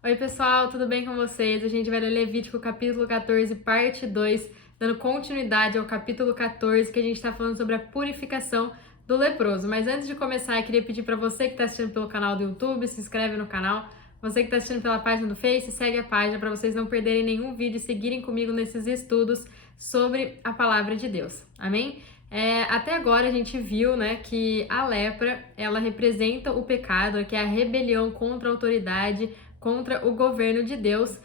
Oi pessoal, tudo bem com vocês? A gente vai ler Levítico capítulo 14, parte 2, dando continuidade ao capítulo 14, que a gente está falando sobre a purificação do leproso. Mas antes de começar, eu queria pedir para você que está assistindo pelo canal do YouTube, se inscreve no canal. Você que está assistindo pela página do Face, segue a página para vocês não perderem nenhum vídeo e seguirem comigo nesses estudos sobre a palavra de Deus. Amém? Até agora a gente viu, né, que a lepra, ela representa o pecado, que é a rebelião contra a autoridade, contra o governo de Deus.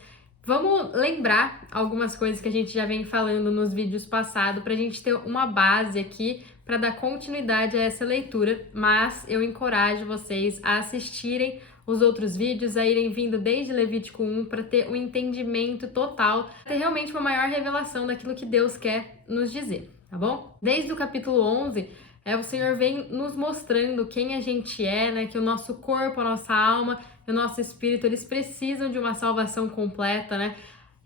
Vamos lembrar algumas coisas que a gente já vem falando nos vídeos passados para a gente ter uma base aqui para dar continuidade a essa leitura, mas eu encorajo vocês a assistirem os outros vídeos, a irem vindo desde Levítico 1 para ter um entendimento total, ter realmente uma maior revelação daquilo que Deus quer nos dizer, tá bom? Desde o capítulo 11, o Senhor vem nos mostrando quem a gente é, né? Que o nosso corpo, a nossa alma e o nosso espírito, eles precisam de uma salvação completa, né?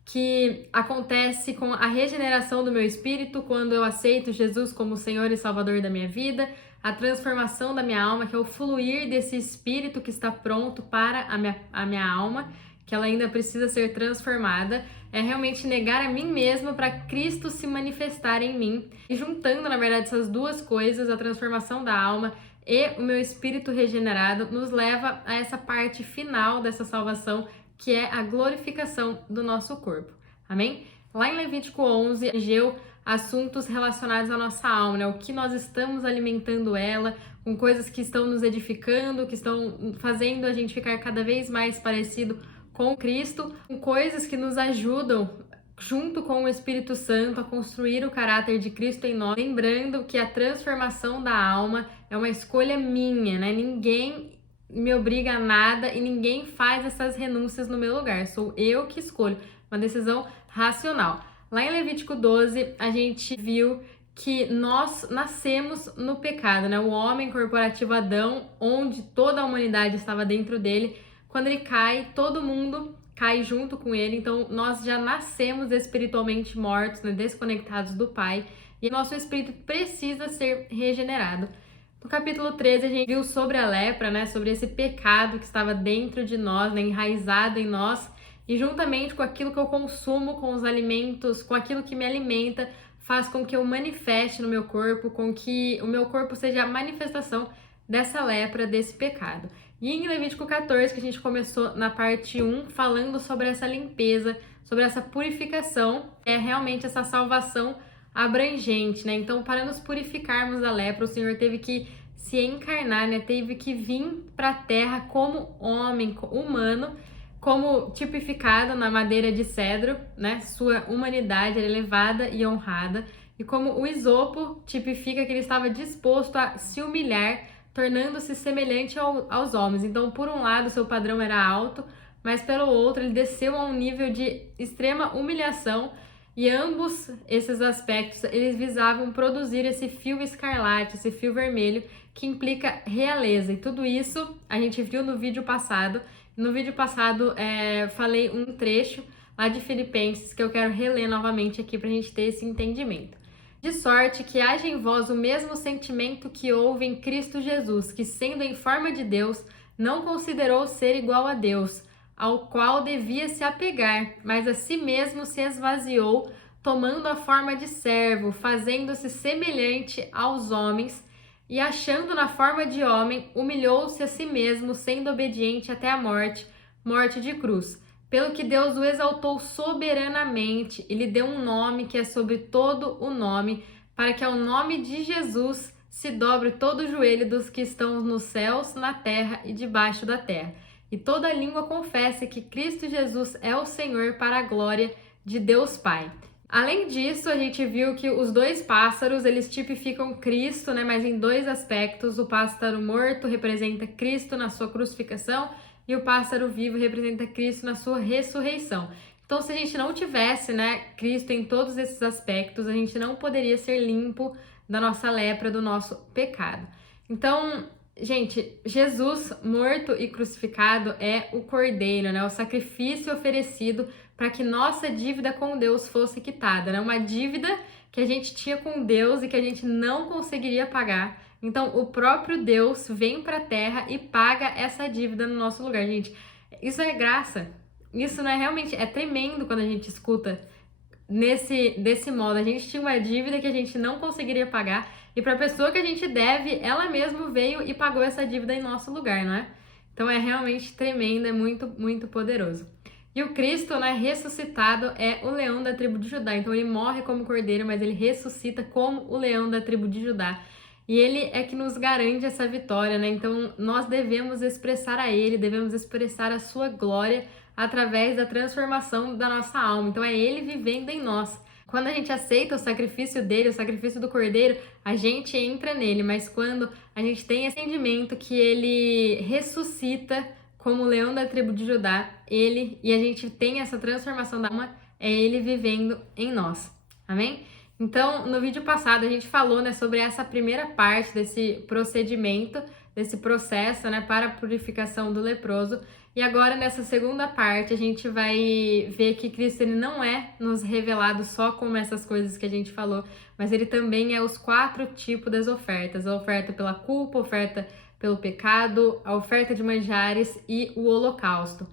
Que acontece com a regeneração do meu espírito quando eu aceito Jesus como Senhor e Salvador da minha vida, a transformação da minha alma, que é o fluir desse espírito que está pronto para a minha alma, que ela ainda precisa ser transformada, é realmente negar a mim mesma para Cristo se manifestar em mim. E juntando, na verdade, essas duas coisas, a transformação da alma e o meu espírito regenerado, nos leva a essa parte final dessa salvação, que é a glorificação do nosso corpo. Amém? Lá em Levítico 11, Ageu assuntos relacionados à nossa alma, né? O que nós estamos alimentando ela, com coisas que estão nos edificando, que estão fazendo a gente ficar cada vez mais parecido com Cristo, com coisas que nos ajudam, junto com o Espírito Santo, a construir o caráter de Cristo em nós, lembrando que a transformação da alma é uma escolha minha, né? Ninguém me obriga a nada e ninguém faz essas renúncias no meu lugar, sou eu que escolho, uma decisão racional. Lá em Levítico 12, a gente viu que nós nascemos no pecado, né? O homem corporativo Adão, onde toda a humanidade estava dentro dele, quando ele cai, todo mundo cai junto com ele, então nós já nascemos espiritualmente mortos, né? Desconectados do Pai, e nosso espírito precisa ser regenerado. No capítulo 13, a gente viu sobre a lepra, né? Sobre esse pecado que estava dentro de nós, né? Enraizado em nós, e juntamente com aquilo que eu consumo, com os alimentos, com aquilo que me alimenta, faz com que eu manifeste no meu corpo, com que o meu corpo seja a manifestação dessa lepra, desse pecado. E em Levítico 14, que a gente começou na parte 1, falando sobre essa limpeza, sobre essa purificação, que é realmente essa salvação abrangente, né? Então, para nos purificarmos da lepra, o Senhor teve que se encarnar, né? Teve que vir para a terra como homem, humano, como tipificado na madeira de cedro, né? Sua humanidade era elevada e honrada, e como o isopo tipifica que ele estava disposto a se humilhar, tornando-se semelhante aos homens. Então, por um lado, seu padrão era alto, mas pelo outro, ele desceu a um nível de extrema humilhação, e ambos esses aspectos, eles visavam produzir esse fio escarlate, esse fio vermelho, que implica realeza. E tudo isso a gente viu no vídeo passado. No vídeo passado, falei um trecho lá de Filipenses que eu quero reler novamente aqui para a gente ter esse entendimento. De sorte que haja em vós o mesmo sentimento que houve em Cristo Jesus, que sendo em forma de Deus, não considerou ser igual a Deus, ao qual devia se apegar, mas a si mesmo se esvaziou, tomando a forma de servo, fazendo-se semelhante aos homens, e achando na forma de homem, humilhou-se a si mesmo, sendo obediente até a morte, morte de cruz. Pelo que Deus o exaltou soberanamente e lhe deu um nome que é sobre todo o nome, para que ao nome de Jesus se dobre todo o joelho dos que estão nos céus, na terra e debaixo da terra. E toda língua confesse que Cristo Jesus é o Senhor, para a glória de Deus Pai. Além disso, a gente viu que os dois pássaros, eles tipificam Cristo, né? Mas em dois aspectos. O pássaro morto representa Cristo na sua crucificação e o pássaro vivo representa Cristo na sua ressurreição. Então, se a gente não tivesse, né, Cristo em todos esses aspectos, a gente não poderia ser limpo da nossa lepra, do nosso pecado. Então, gente, Jesus morto e crucificado é o Cordeiro, né? O sacrifício oferecido para que nossa dívida com Deus fosse quitada, né? Uma dívida que a gente tinha com Deus e que a gente não conseguiria pagar. Então, o próprio Deus vem para a terra e paga essa dívida no nosso lugar, gente. Isso é graça. Isso não é realmente, é tremendo quando a gente escuta desse modo. A gente tinha uma dívida que a gente não conseguiria pagar e para a pessoa que a gente deve, ela mesma veio e pagou essa dívida em nosso lugar, não é? Então é realmente tremendo, é muito, muito poderoso. E o Cristo, né, ressuscitado, é o leão da tribo de Judá. Então ele morre como cordeiro, mas ele ressuscita como o leão da tribo de Judá. E ele é que nos garante essa vitória, né? Então nós devemos expressar a ele, devemos expressar a sua glória através da transformação da nossa alma. Então é ele vivendo em nós. Quando a gente aceita o sacrifício dele, o sacrifício do cordeiro, a gente entra nele, mas quando a gente tem esse entendimento que ele ressuscita como o leão da tribo de Judá, e a gente tem essa transformação da alma, é ele vivendo em nós. Amém? Então, no vídeo passado a gente falou, né, sobre essa primeira parte desse procedimento, desse processo, né, para a purificação do leproso. E agora, nessa segunda parte, a gente vai ver que Cristo ele não é nos revelado só como essas coisas que a gente falou, mas ele também é os 4 tipos das ofertas. A oferta pela culpa, a oferta pelo pecado, a oferta de manjares e o holocausto.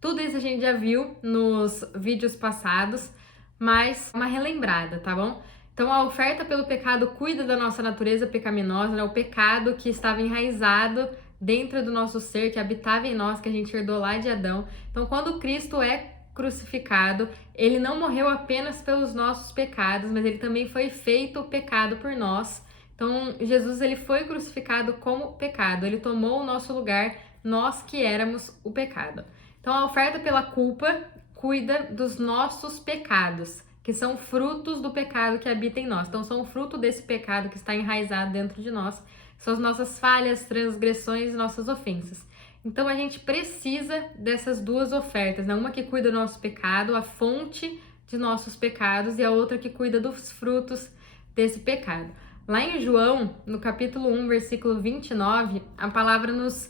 Tudo isso a gente já viu nos vídeos passados, mas uma relembrada, tá bom? Então, a oferta pelo pecado cuida da nossa natureza pecaminosa, né? O pecado que estava enraizado dentro do nosso ser, que habitava em nós, que a gente herdou lá de Adão. Então, quando Cristo é crucificado, ele não morreu apenas pelos nossos pecados, mas ele também foi feito pecado por nós. Então, Jesus ele foi crucificado como pecado, ele tomou o nosso lugar, nós que éramos o pecado. Então, a oferta pela culpa cuida dos nossos pecados, que são frutos do pecado que habita em nós. Então, são fruto desse pecado que está enraizado dentro de nós, são as nossas falhas, transgressões e nossas ofensas. Então, a gente precisa dessas 2 ofertas, né? Uma que cuida do nosso pecado, a fonte de nossos pecados, e a outra que cuida dos frutos desse pecado. Lá em João, no capítulo 1, versículo 29, a palavra nos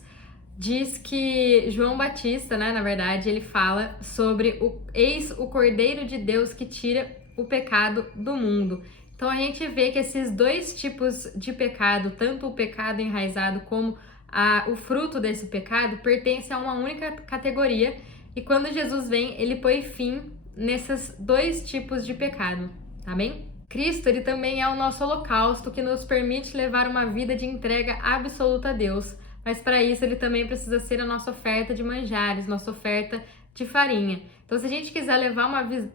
diz que João Batista, né, na verdade, ele fala sobre eis o Cordeiro de Deus que tira o pecado do mundo. Então a gente vê que esses 2 tipos de pecado, tanto o pecado enraizado como o fruto desse pecado, pertencem a uma única categoria. E quando Jesus vem, ele põe fim nesses 2 tipos de pecado, tá bem? Cristo, ele também é o nosso holocausto que nos permite levar uma vida de entrega absoluta a Deus. Mas para isso ele também precisa ser a nossa oferta de manjares, nossa oferta de farinha. Então, se a gente quiser levar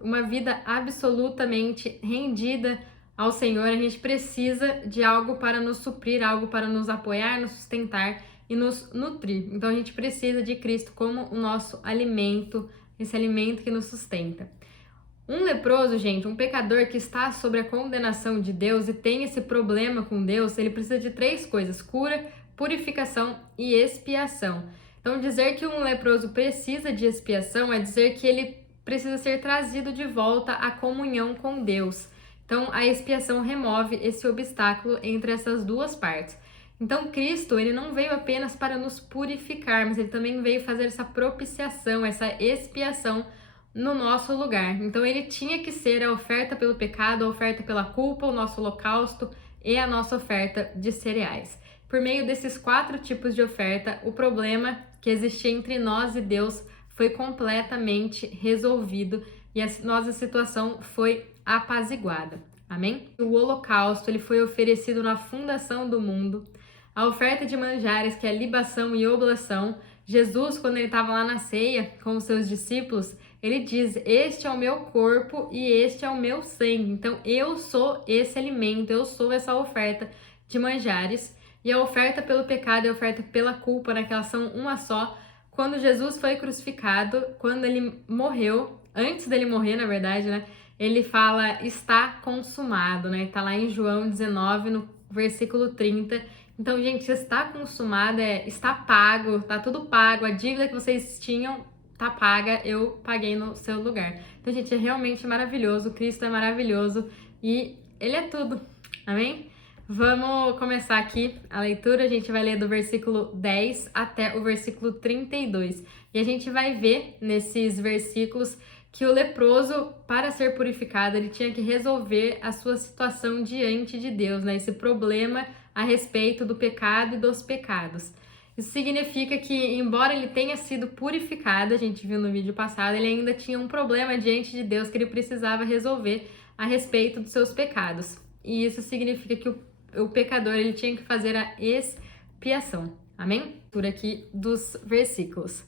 uma vida absolutamente rendida ao Senhor, a gente precisa de algo para nos suprir, algo para nos apoiar, nos sustentar e nos nutrir. Então, a gente precisa de Cristo como o nosso alimento, esse alimento que nos sustenta. Um leproso, gente, um pecador que está sob a condenação de Deus e tem esse problema com Deus, ele precisa de 3 coisas: cura, purificação e expiação. Então, dizer que um leproso precisa de expiação é dizer que ele precisa ser trazido de volta à comunhão com Deus. Então, a expiação remove esse obstáculo entre essas 2 partes. Então, Cristo, ele não veio apenas para nos purificar, mas ele também veio fazer essa propiciação, essa expiação no nosso lugar. Então, ele tinha que ser a oferta pelo pecado, a oferta pela culpa, o nosso holocausto e a nossa oferta de cereais. Por meio desses 4 tipos de oferta, o problema que existia entre nós e Deus foi completamente resolvido e a nossa situação foi apaziguada. Amém? O holocausto ele foi oferecido na fundação do mundo. A oferta de manjares, que é libação e oblação, Jesus, quando ele estava lá na ceia com os seus discípulos, ele diz: este é o meu corpo e este é o meu sangue. Então, eu sou esse alimento, eu sou essa oferta de manjares. E a oferta pelo pecado e a oferta pela culpa, né, que elas são uma só. Quando Jesus foi crucificado, quando ele morreu, antes dele morrer, na verdade, né, ele fala: está consumado, né? Tá lá em João 19, no versículo 30. Então, gente, está consumado, está pago, tá tudo pago. A dívida que vocês tinham tá paga, eu paguei no seu lugar. Então, gente, é realmente maravilhoso. Cristo é maravilhoso e ele é tudo. Amém? Vamos começar aqui a leitura. A gente vai ler do versículo 10 até o versículo 32. E a gente vai ver nesses versículos que o leproso, para ser purificado, ele tinha que resolver a sua situação diante de Deus, né? Esse problema a respeito do pecado e dos pecados. Isso significa que, embora ele tenha sido purificado, a gente viu no vídeo passado, ele ainda tinha um problema diante de Deus que ele precisava resolver a respeito dos seus pecados. E isso significa que o pecador ele tinha que fazer a expiação. Amém? Por aqui dos versículos.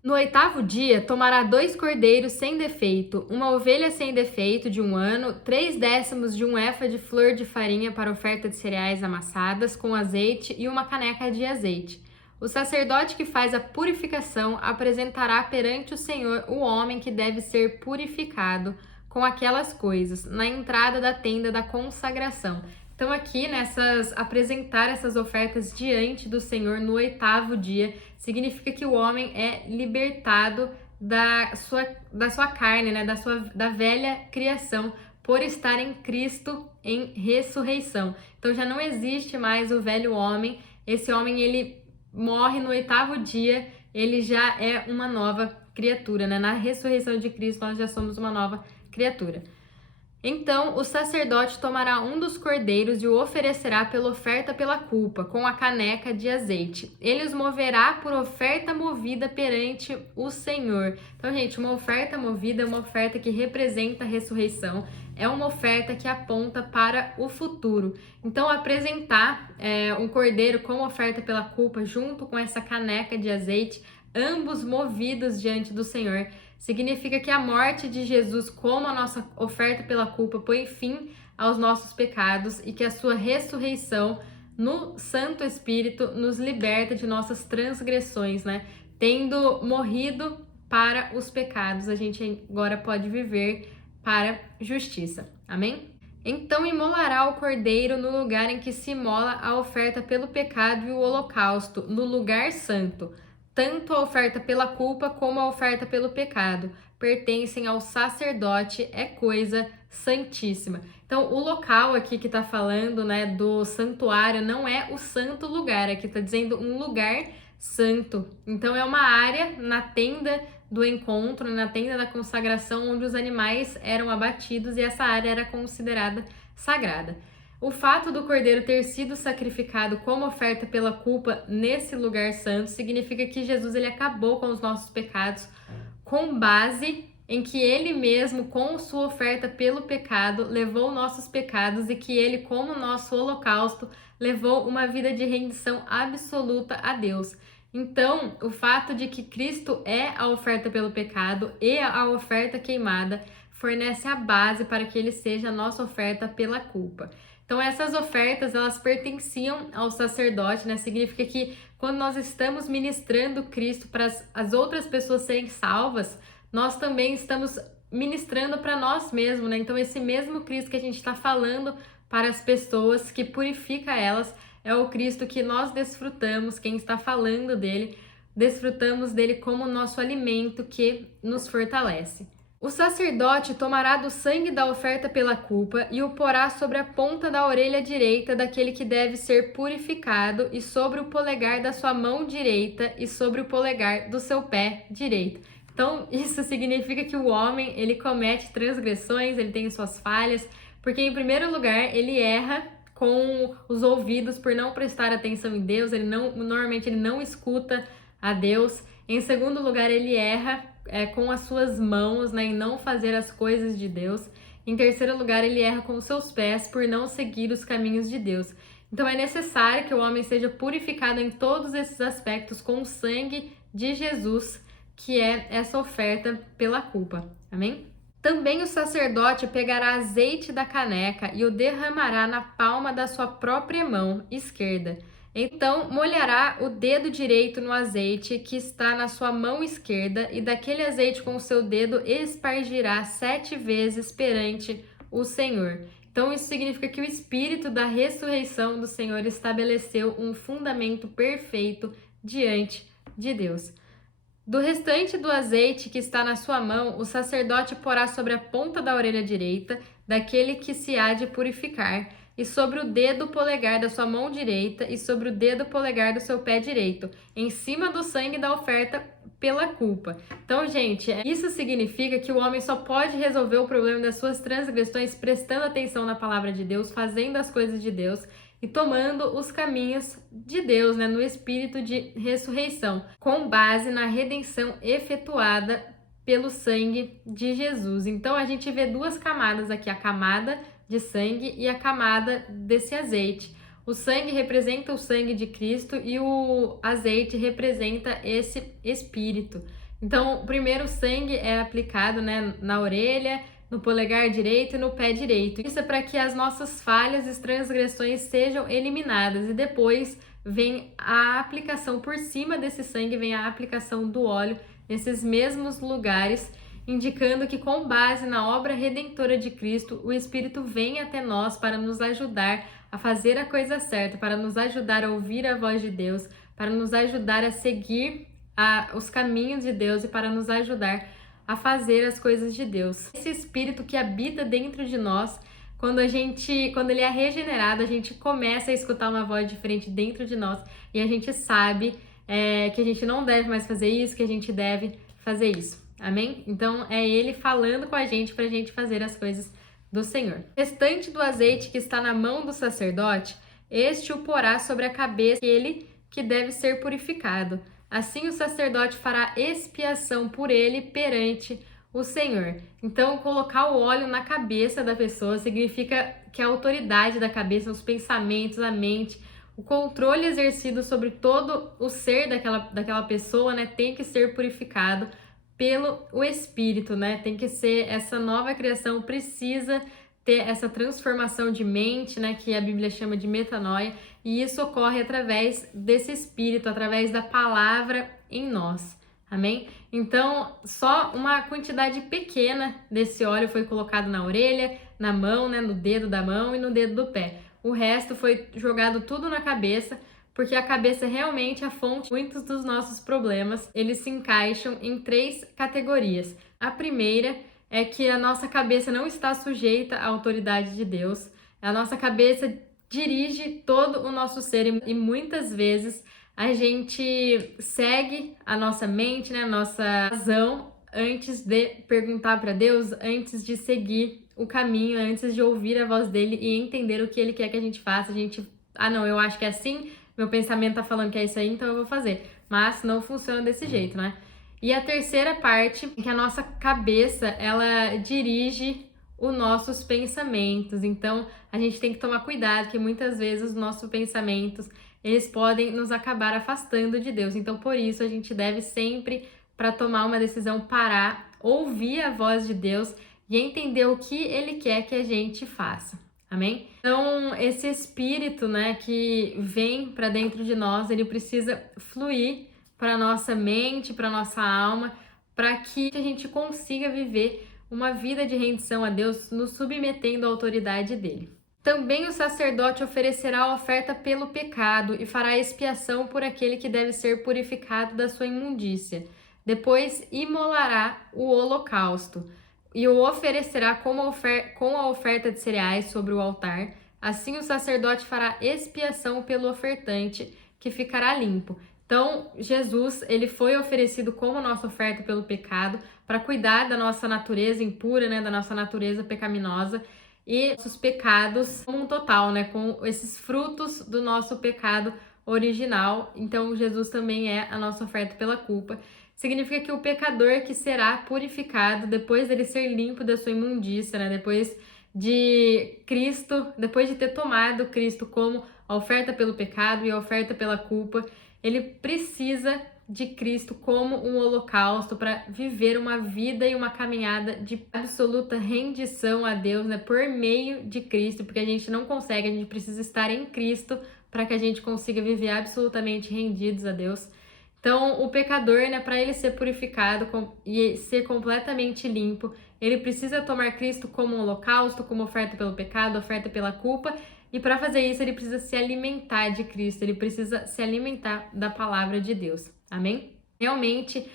No 8º dia, tomará 2 cordeiros sem defeito, uma ovelha sem defeito de 1 ano, 3/10 de um efa de flor de farinha para oferta de cereais amassadas com azeite e uma caneca de azeite. O sacerdote que faz a purificação apresentará perante o Senhor o homem que deve ser purificado com aquelas coisas, na entrada da tenda da consagração. Então aqui, apresentar essas ofertas diante do Senhor no 8º dia, significa que o homem é libertado da sua carne, né, da velha criação, por estar em Cristo em ressurreição. Então já não existe mais o velho homem, esse homem ele morre no 8º dia, ele já é uma nova criatura, né? Na ressurreição de Cristo nós já somos uma nova criatura. Então, o sacerdote tomará um dos cordeiros e o oferecerá pela oferta pela culpa, com a caneca de azeite. Ele os moverá por oferta movida perante o Senhor. Então, gente, uma oferta movida é uma oferta que representa a ressurreição, é uma oferta que aponta para o futuro. Então, apresentar um cordeiro como oferta pela culpa, junto com essa caneca de azeite, ambos movidos diante do Senhor, significa que a morte de Jesus como a nossa oferta pela culpa põe fim aos nossos pecados e que a sua ressurreição no Santo Espírito nos liberta de nossas transgressões, né? Tendo morrido para os pecados, a gente agora pode viver para justiça. Amém? Então imolará o cordeiro no lugar em que se imola a oferta pelo pecado e o holocausto, no lugar santo. Tanto a oferta pela culpa como a oferta pelo pecado pertencem ao sacerdote, é coisa santíssima. Então, o local aqui que está falando, né, do santuário não é o santo lugar, aqui está dizendo um lugar santo. Então, é uma área na tenda do encontro, na tenda da consagração, onde os animais eram abatidos e essa área era considerada sagrada. O fato do cordeiro ter sido sacrificado como oferta pela culpa nesse lugar santo significa que Jesus ele acabou com os nossos pecados com base em que ele mesmo, com sua oferta pelo pecado, levou nossos pecados e que ele, como nosso holocausto, levou uma vida de rendição absoluta a Deus. Então, o fato de que Cristo é a oferta pelo pecado e a oferta queimada fornece a base para que ele seja a nossa oferta pela culpa. Então, essas ofertas, elas pertenciam ao sacerdote, né? Significa que quando nós estamos ministrando Cristo para as outras pessoas serem salvas, nós também estamos ministrando para nós mesmos, né? Então, esse mesmo Cristo que a gente está falando para as pessoas, que purifica elas, é o Cristo que nós desfrutamos, quem está falando dele, desfrutamos dele como nosso alimento que nos fortalece. O sacerdote tomará do sangue da oferta pela culpa e o porá sobre a ponta da orelha direita daquele que deve ser purificado e sobre o polegar da sua mão direita e sobre o polegar do seu pé direito. Então, isso significa que o homem, ele comete transgressões, ele tem suas falhas, porque em primeiro lugar, ele erra com os ouvidos por não prestar atenção em Deus, normalmente ele não escuta a Deus. Em segundo lugar, ele erra com as suas mãos, né, em não fazer as coisas de Deus. Em terceiro lugar, ele erra com os seus pés por não seguir os caminhos de Deus. Então é necessário que o homem seja purificado em todos esses aspectos com o sangue de Jesus, que é essa oferta pela culpa. Amém? Também o sacerdote pegará azeite da caneca e o derramará na palma da sua própria mão esquerda. Então, molhará o dedo direito no azeite que está na sua mão esquerda e daquele azeite com o seu dedo espargirá 7 vezes perante o Senhor. Então, isso significa que o Espírito da ressurreição do Senhor estabeleceu um fundamento perfeito diante de Deus. Do restante do azeite que está na sua mão, o sacerdote porá sobre a ponta da orelha direita daquele que se há de purificar, e sobre o dedo polegar da sua mão direita e sobre o dedo polegar do seu pé direito, em cima do sangue da oferta pela culpa. Então, gente, isso significa que o homem só pode resolver o problema das suas transgressões prestando atenção na palavra de Deus, fazendo as coisas de Deus, e tomando os caminhos de Deus, né, no espírito de ressurreição, com base na redenção efetuada pelo sangue de Jesus. Então a gente vê duas camadas aqui, a camada de sangue e a camada desse azeite. O sangue representa o sangue de Cristo e o azeite representa esse espírito. Então, primeiro o sangue é aplicado, né, na orelha, no polegar direito e no pé direito. Isso é para que as nossas falhas e transgressões sejam eliminadas. E depois vem a aplicação por cima desse sangue, vem a aplicação do óleo nesses mesmos lugares, indicando que com base na obra redentora de Cristo, o Espírito vem até nós para nos ajudar a fazer a coisa certa, para nos ajudar a ouvir a voz de Deus, para nos ajudar a seguir os caminhos de Deus e para nos ajudar a fazer as coisas de Deus. Esse Espírito que habita dentro de nós, quando ele é regenerado, a gente começa a escutar uma voz diferente dentro de nós e a gente sabe que a gente não deve mais fazer isso, que a gente deve fazer isso. Amém? Então é Ele falando com a gente para a gente fazer as coisas do Senhor. O restante do azeite que está na mão do sacerdote, este o porá sobre a cabeça dele que deve ser purificado. Assim o sacerdote fará expiação por ele perante o Senhor. Então, colocar o óleo na cabeça da pessoa significa que a autoridade da cabeça, os pensamentos, a mente, o controle exercido sobre todo o ser daquela pessoa, né, tem que ser purificado pelo o Espírito, né? Tem que ser, essa nova criação precisa ter essa transformação de mente, né, que a Bíblia chama de metanoia, e isso ocorre através desse Espírito, através da palavra em nós. Amém? Então, só uma quantidade pequena desse óleo foi colocado na orelha, na mão, né, no dedo da mão e no dedo do pé. O resto foi jogado tudo na cabeça, porque a cabeça é realmente a fonte de muitos dos nossos problemas. Eles se encaixam em 3 categorias. A primeira é que a nossa cabeça não está sujeita à autoridade de Deus. A nossa cabeça dirige todo o nosso ser e muitas vezes a gente segue a nossa mente, né, a nossa razão, antes de perguntar para Deus, antes de seguir o caminho, antes de ouvir a voz dele e entender o que ele quer que a gente faça. A gente, não, eu acho que é assim, meu pensamento tá falando que é isso aí, então eu vou fazer. Mas não funciona desse jeito, né? E a terceira parte é que a nossa cabeça, ela dirige os nossos pensamentos. Então, a gente tem que tomar cuidado, que muitas vezes os nossos pensamentos, eles podem nos acabar afastando de Deus. Então, por isso, a gente deve sempre, para tomar uma decisão, parar, ouvir a voz de Deus e entender o que Ele quer que a gente faça. Amém? Então, esse Espírito, né, que vem para dentro de nós, ele precisa fluir para nossa mente, para nossa alma, para que a gente consiga viver uma vida de rendição a Deus, nos submetendo à autoridade dele. Também o sacerdote oferecerá a oferta pelo pecado e fará expiação por aquele que deve ser purificado da sua imundícia. Depois imolará o holocausto e o oferecerá com a oferta de cereais sobre o altar. Assim o sacerdote fará expiação pelo ofertante, que ficará limpo. Então, Jesus, ele foi oferecido como nossa oferta pelo pecado, para cuidar da nossa natureza impura, né, da nossa natureza pecaminosa e nossos pecados como um total, né, com esses frutos do nosso pecado original. Então, Jesus também é a nossa oferta pela culpa. Significa que o pecador que será purificado depois dele ser limpo da sua imundícia, né, depois de Cristo, depois de ter tomado Cristo como a oferta pelo pecado e a oferta pela culpa, ele precisa de Cristo como um holocausto para viver uma vida e uma caminhada de absoluta rendição a Deus, né, por meio de Cristo, porque a gente não consegue, a gente precisa estar em Cristo para que a gente consiga viver absolutamente rendidos a Deus. Então, o pecador, né, para ele ser purificado e ser completamente limpo, ele precisa tomar Cristo como um holocausto, como oferta pelo pecado, oferta pela culpa. E para fazer isso, ele precisa se alimentar de Cristo, ele precisa se alimentar da palavra de Deus. Amém? Realmente,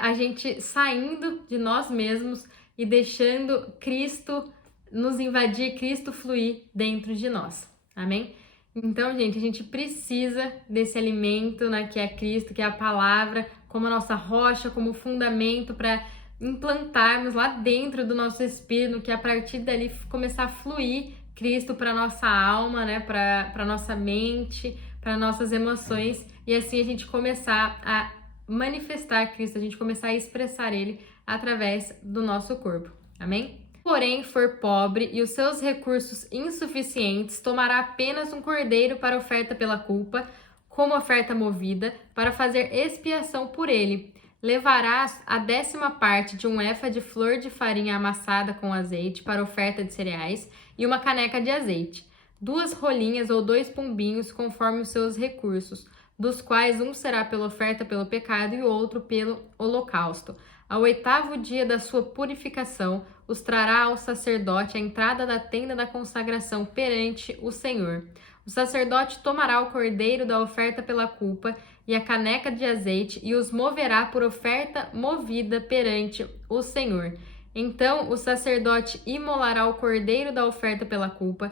a gente saindo de nós mesmos e deixando Cristo nos invadir, Cristo fluir dentro de nós. Amém? Então, gente, a gente precisa desse alimento, né, que é Cristo, que é a palavra, como a nossa rocha, como fundamento para implantarmos lá dentro do nosso espírito, que a partir dali começar a fluir Cristo para nossa alma, né, para nossa mente, para nossas emoções, e assim a gente começar a manifestar Cristo, a gente começar a expressar Ele através do nosso corpo. Amém? Porém, for pobre e os seus recursos insuficientes, tomará apenas um cordeiro para oferta pela culpa, como oferta movida, para fazer expiação por ele. Levarás a 10ª parte de um efa de flor de farinha amassada com azeite para oferta de cereais e uma caneca de azeite, 2 rolinhas ou 2 pombinhos conforme os seus recursos, dos quais um será pela oferta pelo pecado e o outro pelo holocausto. Ao 8º dia da sua purificação, os trará ao sacerdote à entrada da tenda da consagração perante o Senhor. O sacerdote tomará o cordeiro da oferta pela culpa e a caneca de azeite e os moverá por oferta movida perante o Senhor. Então o sacerdote imolará o cordeiro da oferta pela culpa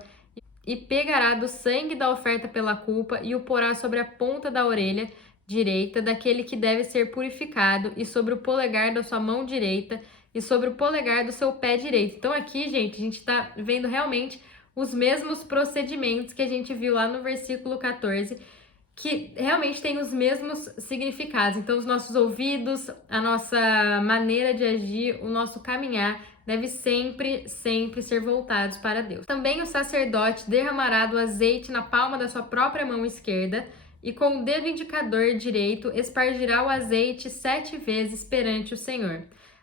e pegará do sangue da oferta pela culpa e o porá sobre a ponta da orelha direita daquele que deve ser purificado e sobre o polegar da sua mão direita e sobre o polegar do seu pé direito. Então aqui, gente, a gente está vendo realmente os mesmos procedimentos que a gente viu lá no versículo 14, que realmente tem os mesmos significados. Então os nossos ouvidos, a nossa maneira de agir, o nosso caminhar deve sempre ser voltados para Deus. Também o sacerdote derramará do azeite na palma da sua própria mão esquerda e com o dedo indicador direito espargirá o azeite 7 vezes perante o Senhor.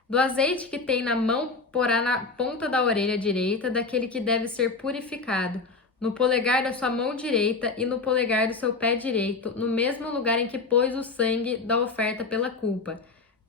Do azeite que tem na mão porá na ponta da orelha direita daquele que deve ser purificado, no polegar da sua mão direita e no polegar do seu pé direito, no mesmo lugar em que pôs o sangue da oferta pela culpa.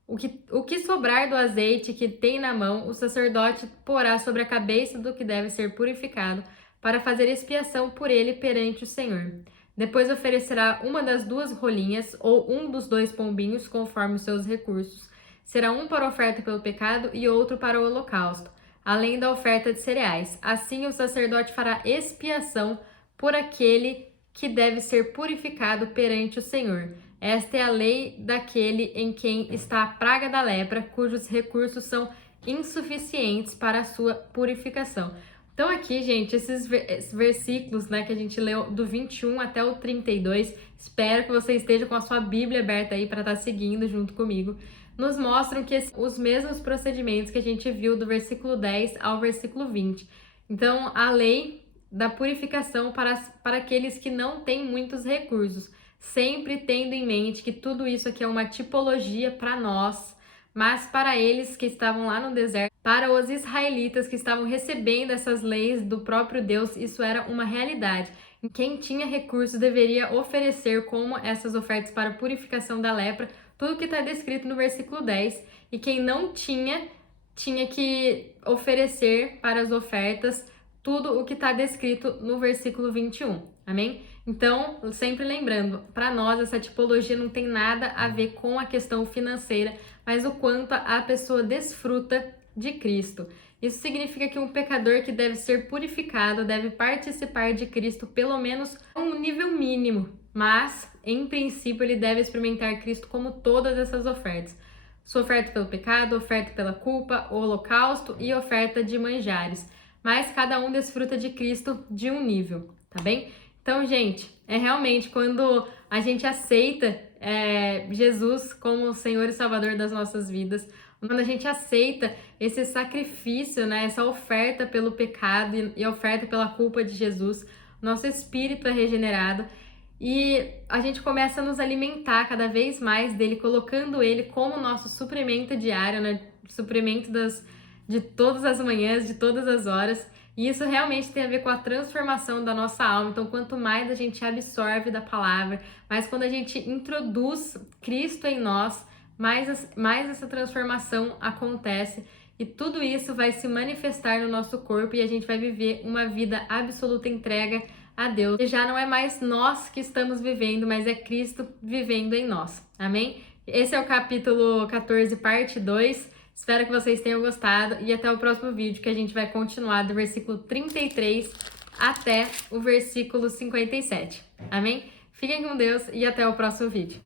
O que sobrar do azeite que tem na mão, o sacerdote porá sobre a cabeça do que deve ser purificado, para fazer expiação por ele perante o Senhor. Depois oferecerá uma das 2 rolinhas ou um dos 2 pombinhos, conforme os seus recursos. Será um para oferta pelo pecado e outro para o holocausto, além da oferta de cereais. Assim o sacerdote fará expiação por aquele que deve ser purificado perante o Senhor. Esta é a lei daquele em quem está a praga da lepra, cujos recursos são insuficientes para a sua purificação. Então aqui, gente, esses versículos, né, que a gente leu do 21 até o 32, espero que você esteja com a sua Bíblia aberta aí para estar seguindo junto comigo, nos mostram que os mesmos procedimentos que a gente viu do versículo 10 ao versículo 20. Então, a lei da purificação para aqueles que não têm muitos recursos, sempre tendo em mente que tudo isso aqui é uma tipologia para nós, mas para eles que estavam lá no deserto, para os israelitas que estavam recebendo essas leis do próprio Deus, isso era uma realidade. Quem tinha recursos deveria oferecer como essas ofertas para a purificação da lepra, tudo que está descrito no versículo 10, e quem não tinha, tinha que oferecer para as ofertas tudo o que está descrito no versículo 21, amém? Então, sempre lembrando, para nós essa tipologia não tem nada a ver com a questão financeira, mas o quanto a pessoa desfruta de Cristo. Isso significa que um pecador que deve ser purificado deve participar de Cristo pelo menos a um nível mínimo, mas, em princípio, ele deve experimentar Cristo como todas essas ofertas. Sua oferta pelo pecado, oferta pela culpa, holocausto e oferta de manjares. Mas cada um desfruta de Cristo de um nível, tá bem? Então, gente, é realmente quando a gente aceita Jesus como o Senhor e Salvador das nossas vidas, quando a gente aceita esse sacrifício, né, essa oferta pelo pecado e a oferta pela culpa de Jesus, nosso espírito é regenerado e a gente começa a nos alimentar cada vez mais dele, colocando ele como nosso suprimento diário, né, suprimento de todas as manhãs, de todas as horas. E isso realmente tem a ver com a transformação da nossa alma. Então, quanto mais a gente absorve da palavra, mais quando a gente introduz Cristo em nós, mais essa transformação acontece. E tudo isso vai se manifestar no nosso corpo e a gente vai viver uma vida absoluta entrega a Deus. E já não é mais nós que estamos vivendo, mas é Cristo vivendo em nós. Amém? Esse é o capítulo 14, parte 2. Espero que vocês tenham gostado e até o próximo vídeo, que a gente vai continuar do versículo 33 até o versículo 57. Amém? Fiquem com Deus e até o próximo vídeo.